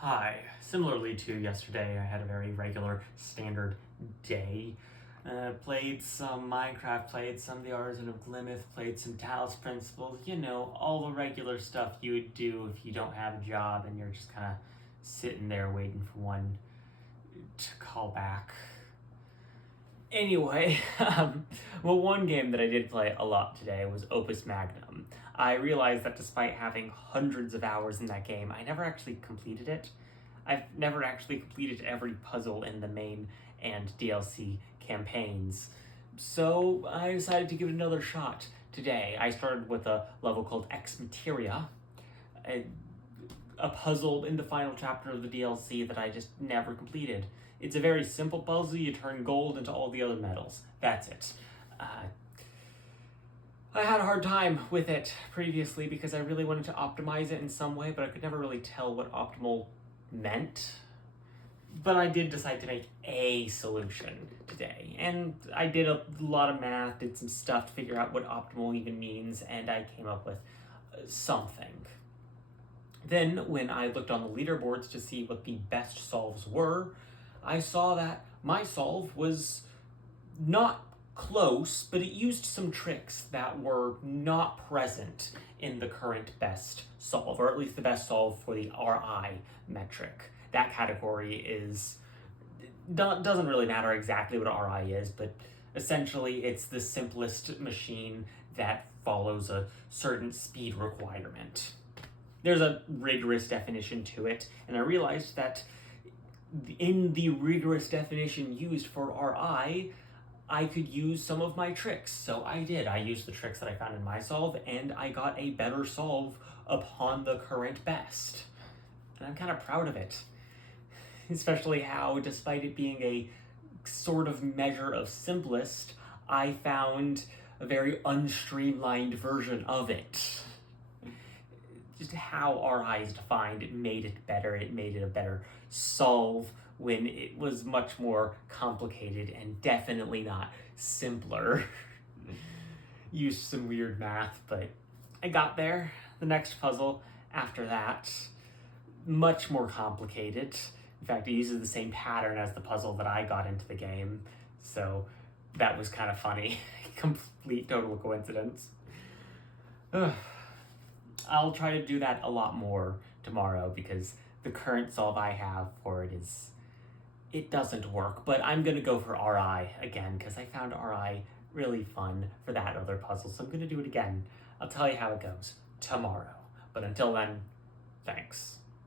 Hi. Similarly to yesterday, I had a very regular, standard day. Played some Minecraft, played some of the Artisan of Glimeth, played some Talos Principles, all the regular stuff you would do if you don't have a job and you're just kind of sitting there waiting for one to call back. Anyway, one game that I did play a lot today was Opus Magnum. I realized that despite having hundreds of hours in that game, I never actually completed it. I've never actually completed every puzzle in the main and DLC campaigns. So I decided to give it another shot today. I started with a level called Ex Materia, a puzzle in the final chapter of the DLC that I just never completed. It's a very simple puzzle. You turn gold into all the other metals. That's it. I had a hard time with it previously because I really wanted to optimize it in some way, but I could never really tell what optimal meant. But I did decide to make a solution today. And I did a lot of math, did some stuff to figure out what optimal even means, and I came up with something. Then, when I looked on the leaderboards to see what the best solves were, I saw that my solve was not close, but it used some tricks that were not present in the current best solve, or at least the best solve for the RI metric. That category doesn't really matter exactly what RI is, but essentially it's the simplest machine that follows a certain speed requirement. There's a rigorous definition to it, and I realized that in the rigorous definition used for RI, I could use some of my tricks. So I did. I used the tricks that I found in my solve, and I got a better solve upon the current best. And I'm kind of proud of it. Especially how, despite it being a sort of measure of simplest, I found a very unstreamlined version of it. Just how RI is defined, it made it better. It made it a better solve when it was much more complicated and definitely not simpler. Used some weird math, but I got there. The next puzzle after that, much more complicated. In fact, it uses the same pattern as the puzzle that I got into the game, so that was kind of funny. Complete total coincidence. I'll try to do that a lot more tomorrow because the current solve I have for it doesn't work, but I'm gonna go for RI again because I found RI really fun for that other puzzle, so I'm gonna do it again. I'll tell you how it goes tomorrow, but until then, thanks.